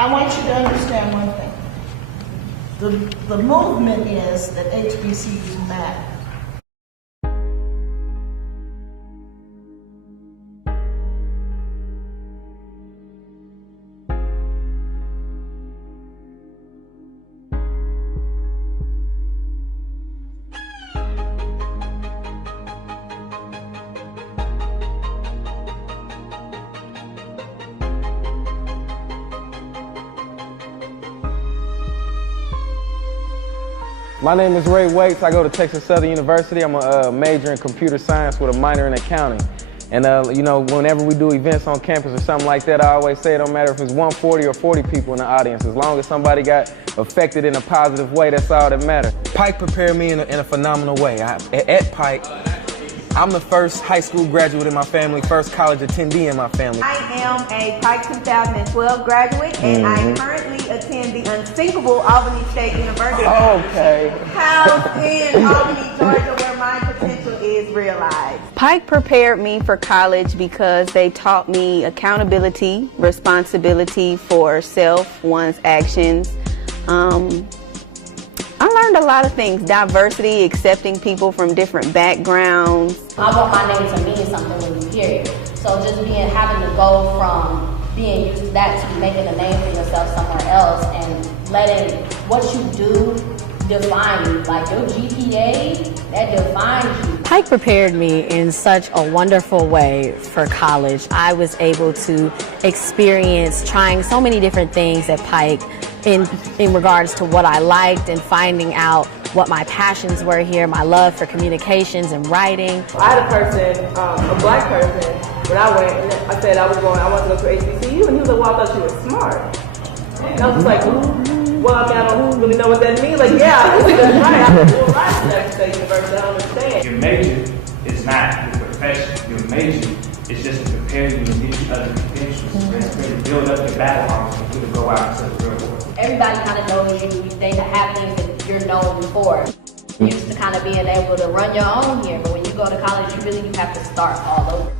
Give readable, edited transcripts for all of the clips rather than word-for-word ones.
I want you to understand one thing. The movement is that HBCUs matter. My name is Ray Waits. I go to Texas Southern University. I'm a major in computer science with a minor in accounting. And you know, whenever we do events on campus or something like that, I always say it don't matter if it's 140 or 40 people in the audience. As long as somebody got affected in a positive way, that's all that matters. Pike prepared me in a phenomenal way. At Pike, I'm the first high school graduate in my family, first college attendee in my family. I am a Pike 2012 graduate, and I currently attend the unsinkable Albany State University. Okay. Housed in Albany, Georgia, where my potential is realized. Pike prepared me for college because they taught me accountability, responsibility for self, one's actions. I learned a lot of things, diversity, accepting people from different backgrounds. I want my name to mean something when you hear it. So just having to go from being used to that to making a name for yourself somewhere else and letting what you do define you. Like your GPA, that defines you. Pike prepared me in such a wonderful way for college. I was able to experience trying so many different things at Pike in regards to what I liked and finding out what my passions were here, my love for communications and writing. I had a person, a black person, when I went, and I said I wanted to go to HBCU, and he was like, well, I thought you were smart. And I was like, well, I mean, I don't really know what that means. Like, yeah, that's right. I was doing right at Texas State University, I understand. Your major is not your profession. Your major is just to prepare you and get you other credentials. It's to build up your battle armor for you to go out into the real world. Everybody kind of knows you. They have things that you're known for. Used to kind of being able to run your own here, but when you go to college, you really do have to start all over.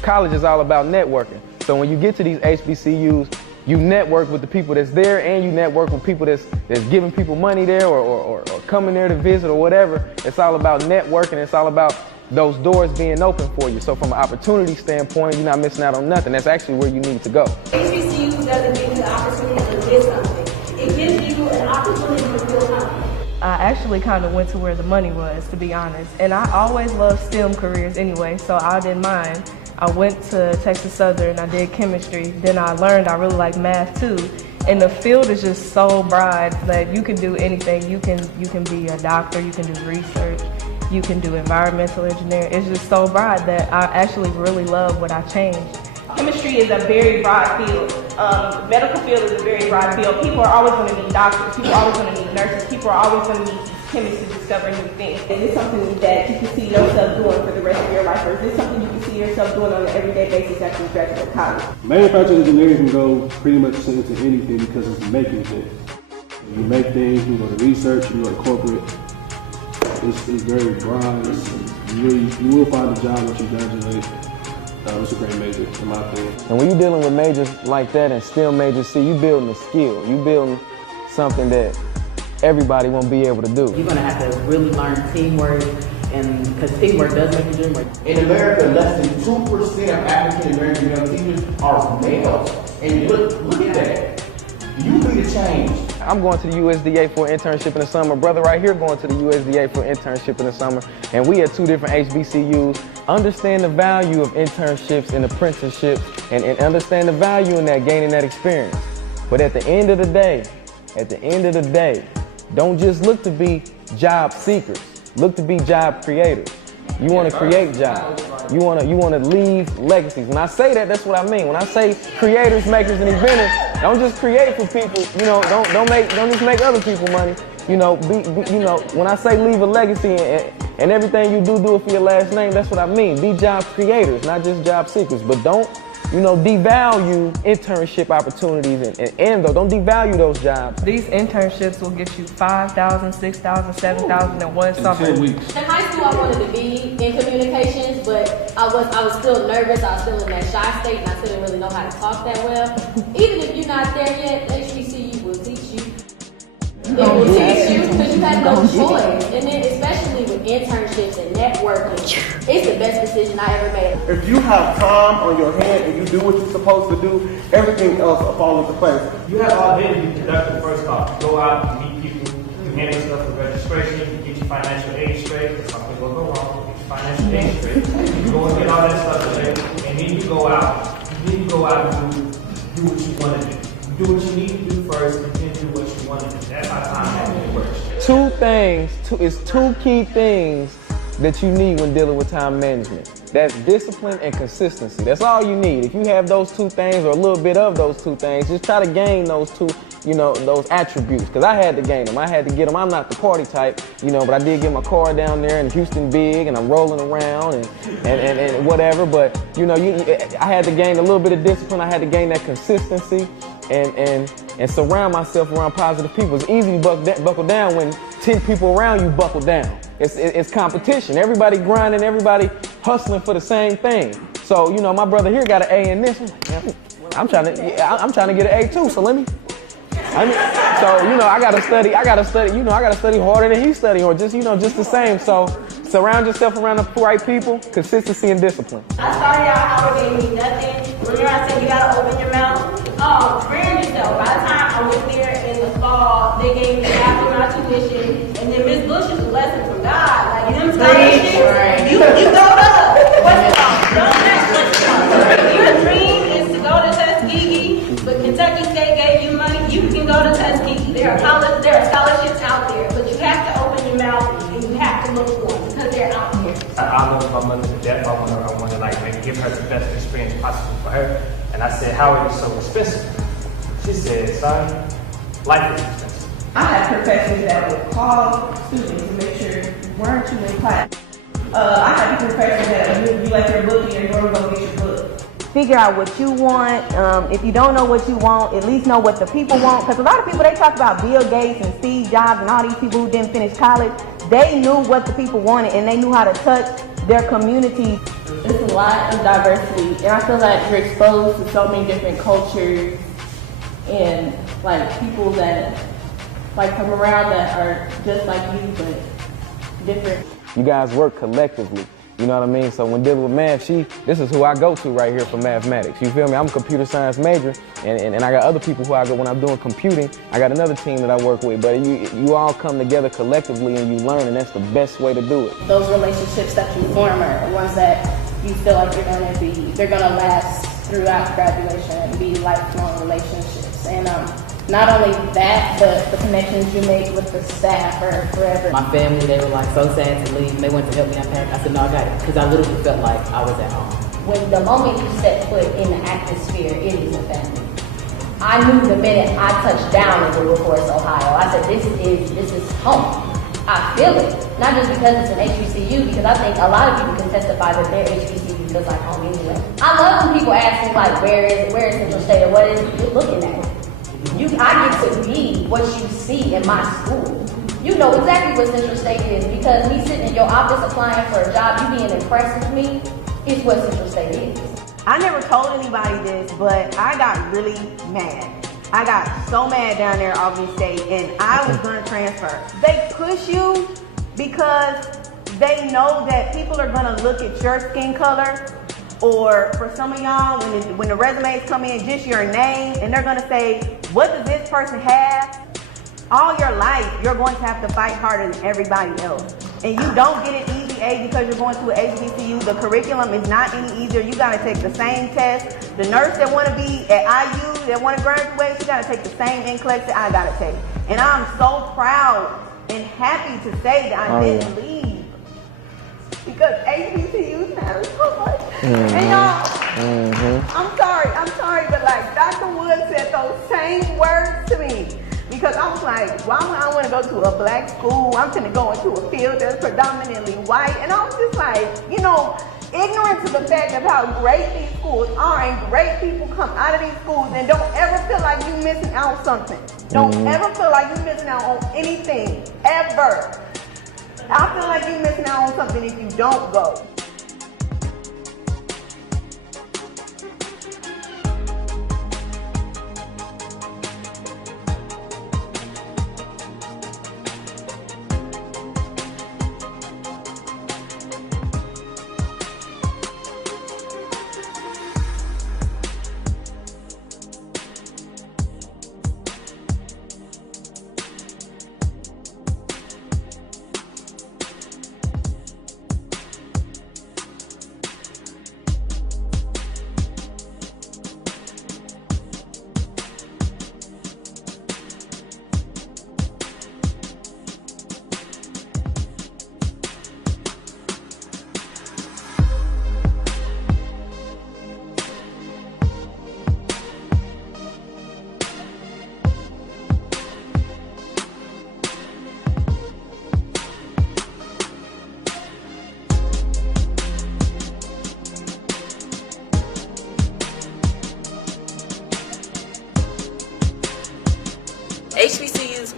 College is all about networking. So when you get to these HBCUs, you network with the people that's there, and you network with people that's giving people money there or coming there to visit or whatever. It's all about networking. It's all about those doors being open for you. So from an opportunity standpoint, you're not missing out on nothing. That's actually where you need to go. HBCU doesn't give you the opportunity to get something. It gives you an opportunity to feel confident. I actually kind of went to where the money was, to be honest. And I always loved STEM careers anyway, so I didn't mind. I went to Texas Southern, I did chemistry, then I learned I really like math too. And the field is just so broad that you can do anything. You can be a doctor, you can do research, you can do environmental engineering. It's just so broad that I actually really love what I changed. Chemistry is a very broad field. Medical field is a very broad field. People are always going to need doctors. People are always going to need nurses. People are always going to need chemists to discover new things. Is this something that you can see yourself doing for the rest of your life, or is this something you can see yourself doing on an everyday basis after you graduate college? Manufacturing engineering can go pretty much into anything because it's making things. You make things, you go to research, you go to corporate. It's very broad. You will find a job once you graduate. It's a great major, in my opinion. And when you're dealing with majors like that and STEM majors, see, you building a skill. You building something that everybody won't be able to do. You're going to have to really learn teamwork, and because teamwork does make the dream work. In America, less than 2% of African American young teachers are males. And look at that. You be the change. I'm going to the USDA for an internship in the summer. Brother right here going to the USDA for an internship in the summer. And we at two different HBCUs. Understand the value of internships and apprenticeships and understand the value in that, gaining that experience. But at the end of the day, don't just look to be job seekers. Look to be job creators. You want to create jobs. You want to leave legacies. When I say that, that's what I mean. When I say creators, makers, and inventors, don't just create for people. You know, don't just make other people money. You know, when I say leave a legacy and everything you do it for your last name, that's what I mean. Be job creators, not just job seekers. But don't, devalue internship opportunities and though, don't devalue those jobs. These internships will get you $5,000, $6,000, $7,000 in one summer. In 10 weeks. In high school, I wanted to be in communications, but I was still nervous. I was still in that shy state, and I still didn't really know how to talk that well. Even if you're not there yet, HBCU will teach you. It will teach you because you have no choice. And then especially with internships and networking, it's the best decision I ever made. If you have time on your hand and you do what you're supposed to do, everything else will fall into place. You have all day to be productive first off. Go out and meet people, you handle stuff with registration, you get your financial aid straight, because something will go wrong, get your financial aid straight. You go and get all that stuff straight, and then you go out. And do what you want to do. Do what you need to do first, and then do what you want to do. That's how time management works. Two key things that you need when dealing with time management. That's discipline and consistency. That's all you need. If you have those two things or a little bit of those two things, just try to gain those two, those attributes. Because I had to gain them. I had to get them. I'm not the party type, but I did get my car down there in Houston big, and I'm rolling around and whatever. But, I had to gain a little bit of discipline. I had to gain that consistency and surround myself around positive people. It's easy to buckle down when 10 people around you buckle down. It's competition. Everybody grinding, everybody hustling for the same thing. So, my brother here got an A in this. I'm trying to get an A too, so I gotta study harder than he's studying, or just the same. So surround yourself around the right people, consistency and discipline. I started out, Howard didn't mean nothing. Remember I said you gotta open your mouth? Brand yourself. By the time I went there in the fall, they gave me half of my tuition, and then Miss Bush is a lesson from God. Like them scholarships, you go up. What's it called? Don't mess with it. Your dream is to go to Tuskegee, but Kentucky State gave you money. You can go to Tuskegee. There are scholarships out there, but you have to open your mouth and you have to look for them because they're out there. I love my mother to death. I want to give her the best experience possible for her. And I said, Howard is so expensive. She said, son, life is expensive. I had professors that would call students to make sure weren't you in class. I had professors that would you like your book and you're going to go get your book. Figure out what you want. If you don't know what you want, at least know what the people want. Because a lot of people, they talk about Bill Gates and Steve Jobs and all these people who didn't finish college. They knew what the people wanted and they knew how to touch their community. It's a lot of diversity, and I feel like you're exposed to so many different cultures and people that come around that are just like you but different. You guys work collectively. You know what I mean? So when dealing with math, this is who I go to right here for mathematics. You feel me? I'm a computer science major, and I got other people who I go when I'm doing computing. I got another team that I work with, but you all come together collectively and you learn, and that's the best way to do it. Those relationships that you form are ones that you feel like they're gonna last throughout graduation and be lifelong relationships. And not only that, but the connections you make with the staff are forever. My family, they were so sad to leave. They went to help me unpack. I said, no, I got it. Because I literally felt like I was at home. When the moment you set foot in the atmosphere, it is a family. I knew the minute I touched down in Little Forest, Ohio, I said, this is home. I feel it. Not just because it's an HBCU, because I think a lot of people can testify that their HBCU feels like home anyway. I love when people ask me where is Central State or what is it you're looking at? I get to be what you see in my school. You know exactly what Central State is because me sitting in your office applying for a job, you being impressed with me, is what Central State is. I never told anybody this, but I got really mad. I got so mad down there at Albany State, and I was going to transfer. They push you because they know that people are going to look at your skin color, or for some of y'all, when the resumes come in, just your name, and they're going to say, what does this person have? All your life, you're going to have to fight harder than everybody else. And you don't get an easy A because you're going to an HBCU. The curriculum is not any easier. You got to take the same test. The nurse that want to be at IU, that want to graduate, she got to take the same NCLEX that I got to take. And I'm so proud and happy to say that I didn't leave. Because HBCUs matter so much. And y'all, I'm sorry, but Dr. Wood said those same words to me. Because I was like, why would I want to go to a black school? I'm going to go into a field that's predominantly white. And I was just like, ignorant to the fact of how great these schools are and great people come out of these schools and don't ever feel like you're missing out on something. Don't ever feel like you're missing out on anything, ever. I feel like you're missing out on something if you don't go.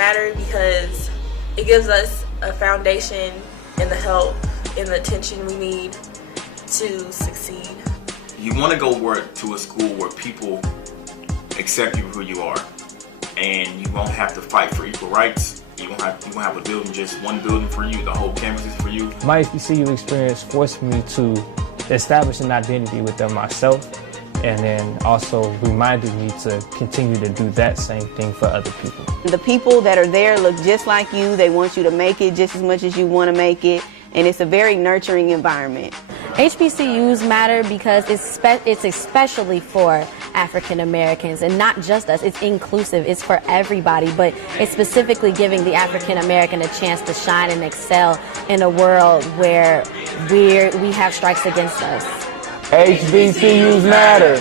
matter because it gives us a foundation and the help and the attention we need to succeed. You want to go work to a school where people accept you for who you are, and you won't have to fight for equal rights. You won't have a building, just one building for you. The whole campus is for you. My HBCU experience forced me to establish an identity within myself, and then also reminded me to continue to do that same thing for other people. The people that are there look just like you. They want you to make it just as much as you want to make it, and it's a very nurturing environment. HBCUs matter because it's especially for African Americans, and not just us. It's inclusive. It's for everybody, but it's specifically giving the African American a chance to shine and excel in a world where we have strikes against us. HBCUs matter.